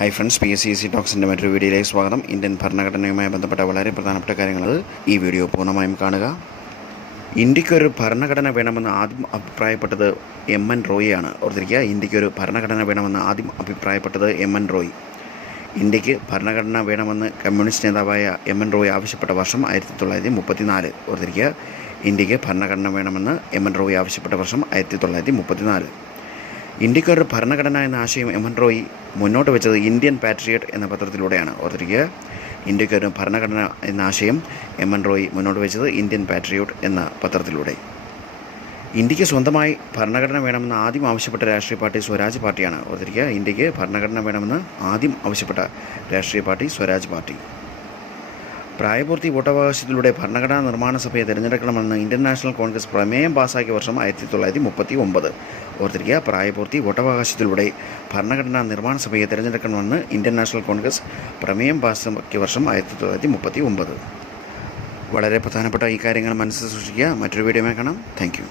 Hi friends, PSC ടോക്സിൻ്റെ മറ്റൊരു വീഡിയോയിലേക്ക് സ്വാഗതം. ഇന്ത്യൻ ഭരണഘടനയുമായി ബന്ധപ്പെട്ട വളരെ പ്രധാനപ്പെട്ട കാര്യങ്ങൾ ഈ വീഡിയോ പൂർണ്ണമായും കാണുക. ഇന്ത്യക്കൊരു ഭരണഘടന വേണമെന്ന് ആദ്യം അഭിപ്രായപ്പെട്ടത് MN റോയിയാണ്. ഓർത്തിരിക്കുക, ഇന്ത്യക്കൊരു ഭരണഘടന വേണമെന്ന് ആദ്യം അഭിപ്രായപ്പെട്ടത് MN റോയ്. ഇന്ത്യക്ക് ഭരണഘടന വേണമെന്ന് കമ്മ്യൂണിസ്റ്റ് നേതാവായ MN റോയ് ആവശ്യപ്പെട്ട വർഷം 1934. ഓർത്തിരിക്കുക, ഇന്ത്യക്ക് ഭരണഘടന വേണമെന്ന് MN റോയ് ആവശ്യപ്പെട്ട വർഷം 1934. ഇന്ത്യക്കൊരു ഭരണഘടന എന്ന ആശയം MN റോയ് മുന്നോട്ട് വെച്ചത് ഇന്ത്യൻ പാട്രിയറ്റ് എന്ന പത്രത്തിലൂടെയാണ്. ഓർത്തിരിക്കുക, ഇന്ത്യക്കൊരു ഭരണഘടന എന്ന ആശയം MN റോയ് മുന്നോട്ട് വെച്ചത് ഇന്ത്യൻ പാട്രിയോട്ട് എന്ന പത്രത്തിലൂടെ. ഇന്ത്യക്ക് സ്വന്തമായി ഭരണഘടന വേണമെന്ന് ആദ്യം ആവശ്യപ്പെട്ട രാഷ്ട്രീയ പാർട്ടി സ്വരാജ് പാർട്ടിയാണ്. ഓർത്തിരിക്കുക, ഇന്ത്യക്ക് ഭരണഘടന വേണമെന്ന് ആദ്യം ആവശ്യപ്പെട്ട രാഷ്ട്രീയ പാർട്ടി സ്വരാജ് പാർട്ടി. പ്രായപൂർത്തി വോട്ടവകാശത്തിലൂടെ ഭരണഘടനാ നിർമ്മാണ സഭയെ തിരഞ്ഞെടുക്കണമെന്ന് ഇന്ത്യൻ നാഷണൽ കോൺഗ്രസ് പ്രമേയം പാസാക്കിയ വർഷം 1939. ഓർത്തിരിക്കുക, പ്രായപൂർത്തി വോട്ടവകാശത്തിലൂടെ ഭരണഘടനാ നിർമ്മാണ സഭയെ തിരഞ്ഞെടുക്കണമെന്ന് ഇന്ത്യൻ നാഷണൽ കോൺഗ്രസ് പ്രമേയം പാസാക്കിയ വർഷം 1939. വളരെ പ്രധാനപ്പെട്ട ഈ കാര്യങ്ങൾ മനസ്സിൽ സൂക്ഷിക്കുക. മറ്റൊരു വീഡിയോ കാണാം. Thank you.